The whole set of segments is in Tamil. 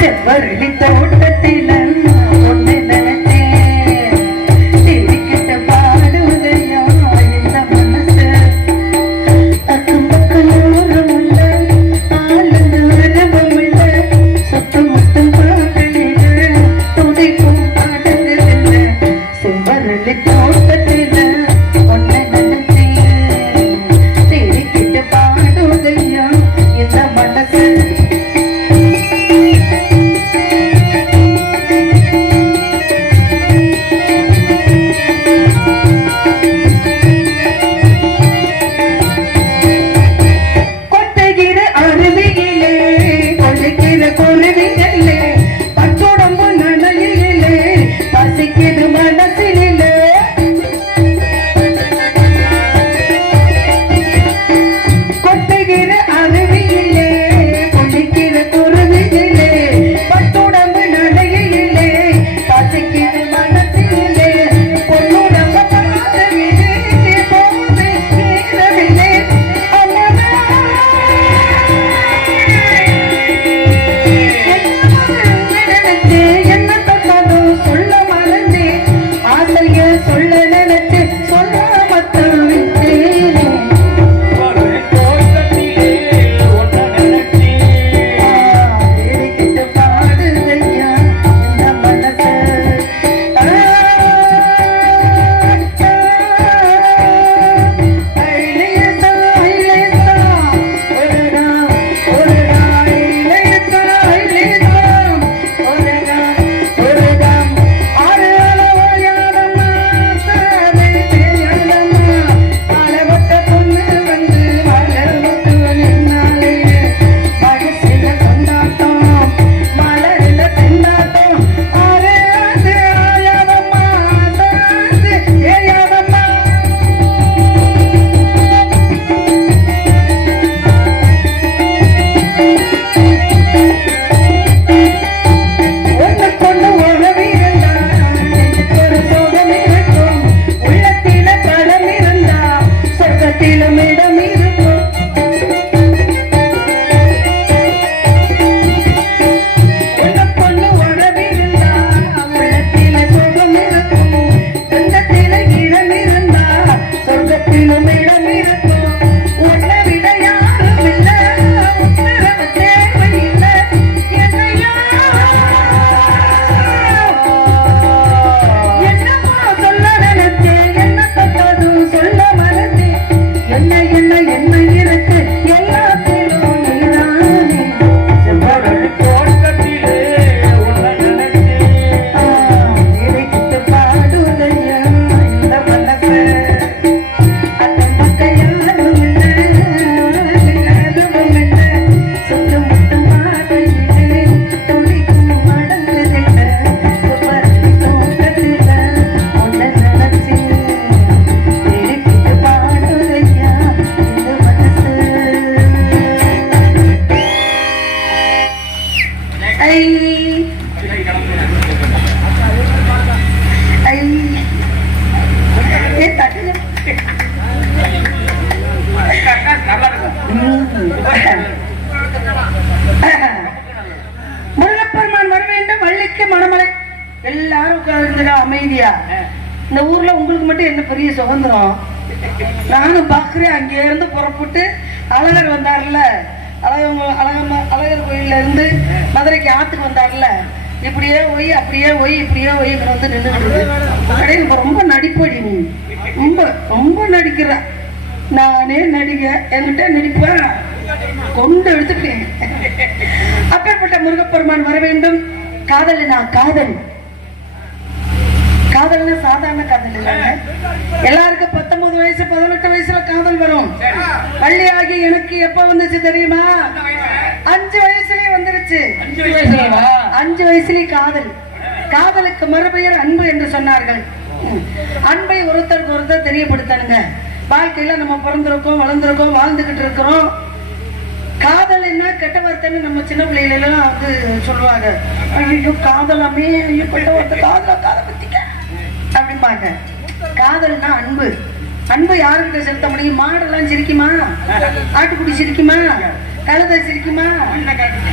செவ்வரளி தோட்டத்தில சுதந்திரம் நானும் பாக்குறேன் அங்கே இருந்து புறப்பட்டு அழகர் வந்தார்ல அழகம்ம அழகம்மா அழகர் கோயில்ல இருந்து மதுரைக்கு ஆத்துக்கு வந்தார்ல இப்படியே ஒய் அப்படியே ஒய் இப்படியே ஒய் வந்து நின்றுட்டு கடையில் இப்போ ரொம்ப நடிப்படி நீ. ரொம்ப ரொம்ப நடிக்கிற. நானே நடிக என்கிட்ட நடிப்பேன் கொண்டு எடுத்துட்டேன் அப்பேற்பட்ட முருகப்பெருமான் வர வேண்டும். காதலி நான் காதல். காதல்னா சாதாரண காதல் எல்லாருக்கும் பத்தொன்பது வயசு பதினெட்டு வயசுல காதல் வரும். பள்ளி ஆகி எனக்கு எப்ப வந்துச்சு தெரியுமா? அஞ்சு வயசுலயே வந்துருச்சு. அஞ்சு வயசுலயே? காதல். காதலுக்கு மறுபெயர் அன்பு என்று சொன்னார்கள். அன்பை ஒருத்தருக்கு ஒருத்தர் தெரியப்படுத்தணுங்க. வாழ்க்கையில நம்ம பிறந்திருக்கோம் வளர்ந்திருக்கோம் வாழ்ந்துகிட்டு இருக்கிறோம். காதல் என்ன கெட்ட வார்த்தைன்னு நம்ம சின்ன பிள்ளைகள எல்லாம் வந்து சொல்லுவாங்க. ஐயோ காதலாமே ஐயோ கெட்ட வார்த்தை. காதலா காதை பத்திக்க நினைப்பாங்க. காதல்னா அன்பு. அன்பு யாருக்கிட்ட செலுத்த முடியும்? மாடெல்லாம் சிரிக்குமா? ஆட்டுக்குடி சிரிக்குமா? கழுதை சிரிக்குமா?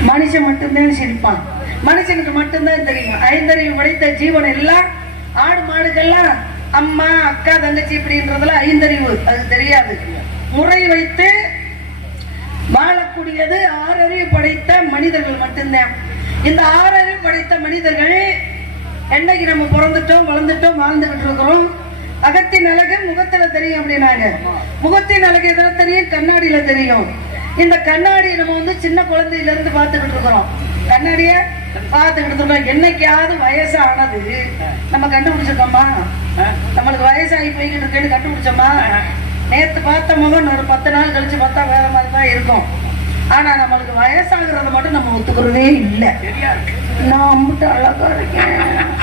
மனுஷன் மட்டும்தான் சிரிப்பான். மனுஷனுக்கு மட்டும்தான் தெரியும். ஐந்தறிவு படைத்த ஜீவன் எல்லாம் ஆடு மாடுகள்லாம் அம்மா அக்கா தங்கச்சி இப்படின்றதுல ஐந்தறிவு. அது தெரியாது. முறை வைத்து வாழக்கூடியது ஆறறிவு படைத்த மனிதர்கள் மட்டும்தான். இந்த ஆறறிவு படைத்த மனிதர்கள் என்னைக்கு நம்ம பிறந்துட்டோம் வளர்ந்துட்டோம் வாழ்ந்துகிட்டு இருக்கிறோம் அகத்தின் அழகு முகத்துல தெரியும் அப்படின்னாங்க. முகத்தின் அழகு எதுல தெரியும்? கண்ணாடியில தெரியும். இந்த கண்ணாடி நம்ம வந்து சின்ன குழந்தையில இருந்து பார்த்துக்கிட்டு இருக்கிறோம். கண்ணாடிய பார்த்துக்கிட்டு இருக்கோம் என்னைக்காவது வயசானது. நம்ம கண்டுபிடிச்சிருக்கோமா? நம்மளுக்கு வயசாகி போய்கிட்டு இருக்கேன்னு கண்டுபிடிச்சோமா? நேத்து பார்த்த முகம் ஒரு பத்து நாள் கழிச்சு பார்த்தா வேற மாதிரி தான் இருக்கும். ஆனா நம்மளுக்கு வயசாகிறத மட்டும் நம்ம ஒத்துக்கிறதே இல்லை. நான் அம்பிட்டு அழகா இருக்கேன்.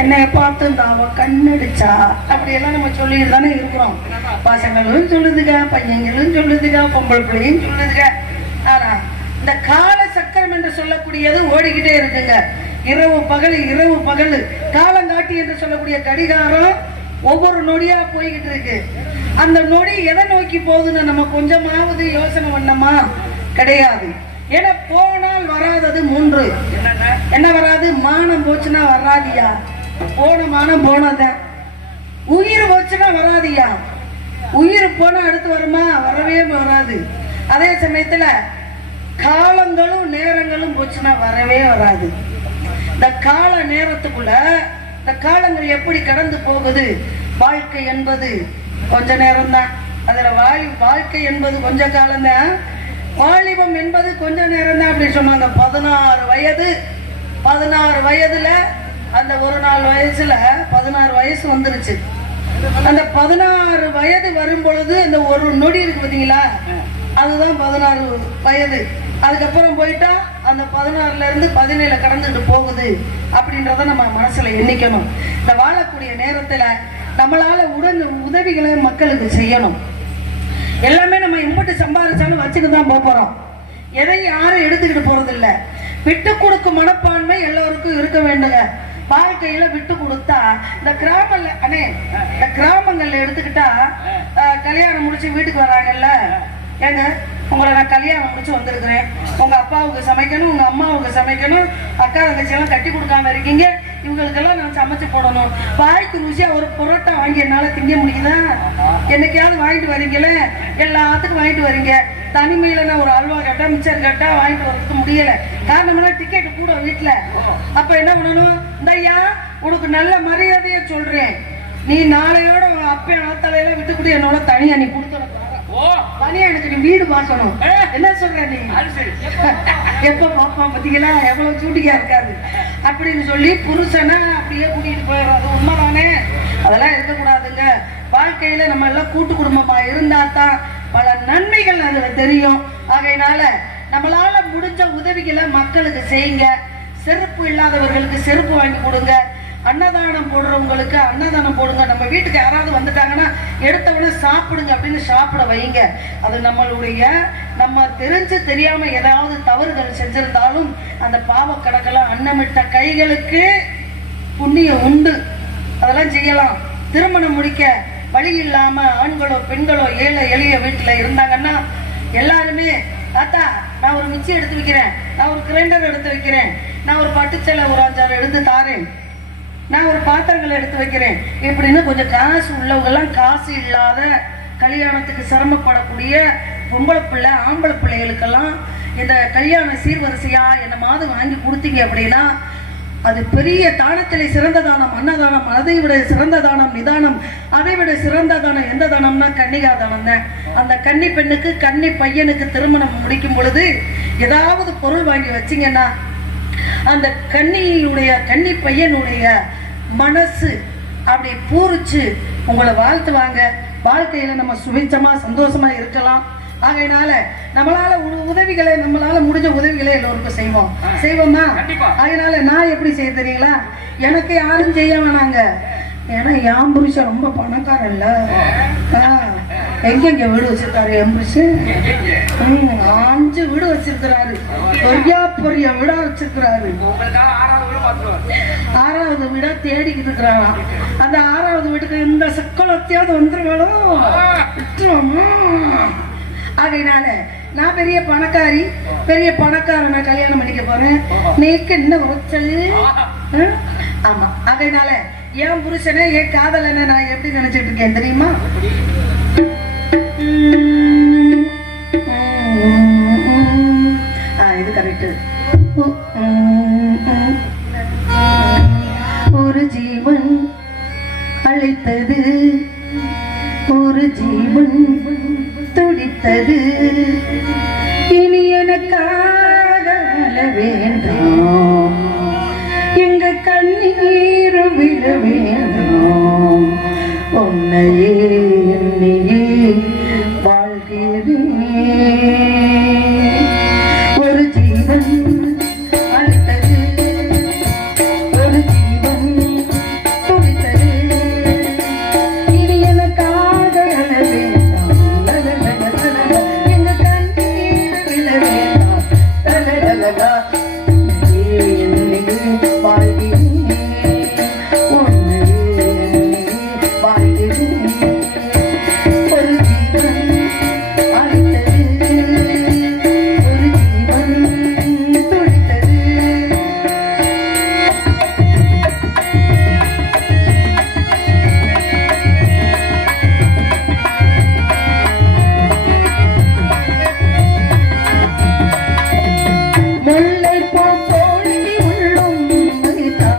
என்னை பார்த்து இந்த அவ கண்ணடிச்சா. அப்படியெல்லாம் நம்ம சொல்லிட்டு தானே இருக்கிறோம். பசங்களும் சொல்லுதுங்க பையங்களும் சொல்லுதுங்க பொம்பளை பிள்ளையும் சொல்லுதுங்க. ஆனா இந்த கால சக்கரம் என்று சொல்லக்கூடியது ஓடிக்கிட்டே இருக்குங்க. இரவு பகல் இரவு பகல். காலங்காட்டி என்று சொல்லக்கூடிய கடிகாரம் ஒவ்வொரு நொடியா போய்கிட்டு இருக்கு. அந்த நொடி எதை நோக்கி போகுதுன்னு நம்ம கொஞ்சமாவது யோசனை பண்ணோமா? கிடையாது. ஏன்னா போனால் வராதது மூன்று. என்ன வராது? மானம் போச்சுன்னா வராதியா? போன மானம் போனதான் உயிர் போச்சுன்னா வராதியா? உயிர் போனா அடுத்து வருமா? வரவே வராது. அதே சமயத்துல காலங்களும் நேரங்களும் போச்சுன்னா வரவே வராது. இந்த கால நேரத்துக்குள்ள இந்த காலங்கள் எப்படி கடந்து போகுது? வாழ்க்கை என்பது கொஞ்ச நேரம்தான். அதுல வாழ் வாழ்க்கை என்பது கொஞ்ச காலம்தான். வாலிபம் என்பது கொஞ்ச நேரம் தான் அப்படி சொன்னாங்க. பதினாறு வயது பதினாறு வயதுல அந்த ஒரு நாள் வயசுல பதினாறு வயசு வந்துருச்சு. அந்த பதினாறு வயது வரும் பொழுது அந்த ஒரு நொடி இருக்கு பாத்தீங்களா? அதுதான் பதினாறு வயது. அதுக்கப்புறம் போயிட்டா அந்த பதினாறுல இருந்து பதினேழு கடந்துட்டு போகுது அப்படின்றத நம்ம மனசுல எண்ணிக்கணும். இந்த வாழக்கூடிய நேரத்துல நம்மளால உடன் உதவிகளை மக்களுக்கு செய்யணும். எல்லாமே நம்ம எம்பிட்டு சம்பாதிச்சாலும் வச்சுட்டு தான் போக போறோம். எதையும் யாரும் எடுத்துக்கிட்டு போகிறதில்ல விட்டு கொடுக்கும் மனப்பான்மை எல்லோருக்கும் இருக்க வேண்டுங்க. வாழ்க்கையில விட்டு கொடுத்தா இந்த கிராமங்கள்ல அண்ணே இந்த கிராமங்கள்ல எடுத்துக்கிட்டா கல்யாணம் முடிச்சு வீட்டுக்கு வராங்கல்ல? ஏங்க உங்களை நான் கல்யாணம் முடிச்சு வந்திருக்கிறேன். உங்க அப்பாவுக்கு சமைக்கணும் உங்க அம்மாவுக்கு சமைக்கணும் அக்கா தங்கச்சி எல்லாம் கட்டி கொடுக்காம இருக்கீங்க. இவங்களுக்கெல்லாம் நான் சமைச்சு போடணும். வாய்க்கு ருசியா ஒரு புரோட்டா வாங்கி என்னால திங்க முடியுதா? என்னைக்காவது வாங்கிட்டு வரீங்களே? எல்லாத்துக்கும் வாங்கிட்டு வரீங்க. தனிமையில நான் ஒரு அல்வா கேட்டா மிச்சர் கேட்டா வாங்கிட்டு வரதுக்கு முடியல. காரணம்னா டிக்கெட் கூட வீட்டுல அப்ப என்ன பண்ணணும்? இந்த ஐயா உனக்கு நல்ல மரியாதையை சொல்றேன். நீ நாளையோட உன் அப்பன் ஆத்தாலையில விட்டுக்கூட. என்னோட தனியா நீ கொடுத்துட ஓ. தனியா எனக்கு நீ வீடு பார்க்கணும். என்ன சொல்ற நீ? எப்ப பாப்பான் பாத்தீங்களா? எவ்வளவு சூட்டிக்கா இருக்காது அப்படின்னு சொல்லி புருஷனை அப்படியே கூட்டிகிட்டு போயிடுறது உண்மைதானே? அதெல்லாம் இருக்கக்கூடாதுங்க. வாழ்க்கையில நம்ம எல்லாம் கூட்டு குடும்பமா இருந்தா தான் பல நன்மைகள் அதுல தெரியும். ஆகையினால நம்மளால முடிஞ்ச உதவிகளை மக்களுக்கு செய்யுங்க. செருப்பு இல்லாதவர்களுக்கு செருப்பு வாங்கி கொடுங்க. அன்னதானம் போடுறவங்களுக்கு அன்னதானம் போடுங்க. நம்ம வீட்டுக்கு யாராவது வந்துட்டாங்கன்னா எடுத்தவொடனே சாப்பிடுங்க அப்படின்னு சாப்பிட வைங்க. அது நம்மளுடைய நம்ம தெரிஞ்சு தெரியாம ஏதாவது தவறுகள் செஞ்சிருந்தாலும் அந்த பாவ கணக்கெல்லாம் அன்னமிட்ட கைகளுக்கு புண்ணியம் உண்டு. அதெல்லாம் செய்யலாம். திருமணம் முடிக்க வழி இல்லாம ஆண்களோ பெண்களோ ஏழை எளிய வீட்டுல இருந்தாங்கன்னா எல்லாருமே தாத்தா நான் ஒரு மிச்சி எடுத்து வைக்கிறேன். நான் ஒரு கிரைண்டர் எடுத்து வைக்கிறேன். நான் ஒரு பட்டுச்சலை ஒரு அஞ்சாறு எடுத்து தாரேன். நான் ஒரு பாத்திரங்கள் எடுத்து வைக்கிறேன். இப்படின்னு கொஞ்சம் காசு உள்ளவங்க எல்லாம் காசு இல்லாத கல்யாணத்துக்கு சிரமப்படக்கூடிய பொம்பளை பிள்ளை ஆம்பளை பிள்ளைகளுக்கெல்லாம் இந்த கல்யாண சீர்வரிசையா என்னமாவது வாங்கி கொடுத்தீங்க அப்படின்னா அது பெரிய தானத்திலே சிறந்த தானம் அன்னதானம் அதை விட சிறந்த தானம் நிதானம் அதை விட சிறந்த தானம் எந்த தானம்னா கன்னிகா தானம் தான். அந்த கன்னி பெண்ணுக்கு கன்னி பையனுக்கு திருமணம் முடிக்கும் பொழுது ஏதாவது பொருள் வாங்கி வச்சிங்கன்னா அந்த கன்னியுடைய கன்னி பையனுடைய மனசு அப்படி பூரிச்சு உங்களை வாழ்த்துவாங்க. வாழ்க்கையில நம்ம சுபிச்சமா சந்தோஷமா இருக்கலாம். ஆகையினால நம்மளால உதவிகளை நம்மளால முடிஞ்ச உதவிகளை எல்லோருக்கும் செய்வோம். செய்வோமா. அதனால நான் எப்படி செய்ய தெரியுங்களா? எனக்கு யாரும் செய்ய வேணாங்க. ஏன்னா என் புருஷன் ரொம்ப பணக்காரன் இல்ல. எங்கெங்க வீடு வச்சிருக்காரு என் புருஷன்? அஞ்சு வீடு வச்சிருக்கிறாரு. பெரிய பெரிய வீடா வச்சிருக்கிறாரு. ஆறாவது வீடா தேடிக்கிட்டு இருக்கிறாராம். அந்த ஆறாவது வீட்டுக்கு இந்த சக்கலத்தையாவது வந்துருவாளோ? விட்டுருவோமா? ஆகையினால நான் பெரிய பணக்காரி பெரிய பணக்காரனை கல்யாணம் பண்ணிக்க போறேன். நீக்கு என்ன உரைச்சல்? ஆமா. ஆகையினால என் புருஷனை என் காதலனை நான் எப்படி நினைச்சிட்டு இருக்கேன் தெரியுமா? இது கரெக்ட் ஒரு ஜீவன் அழைத்தது. பார்த்தது இனி எனக்காக வாழ வேண்டும். எங்க கண்ணீரும் விழ வேண்டும்.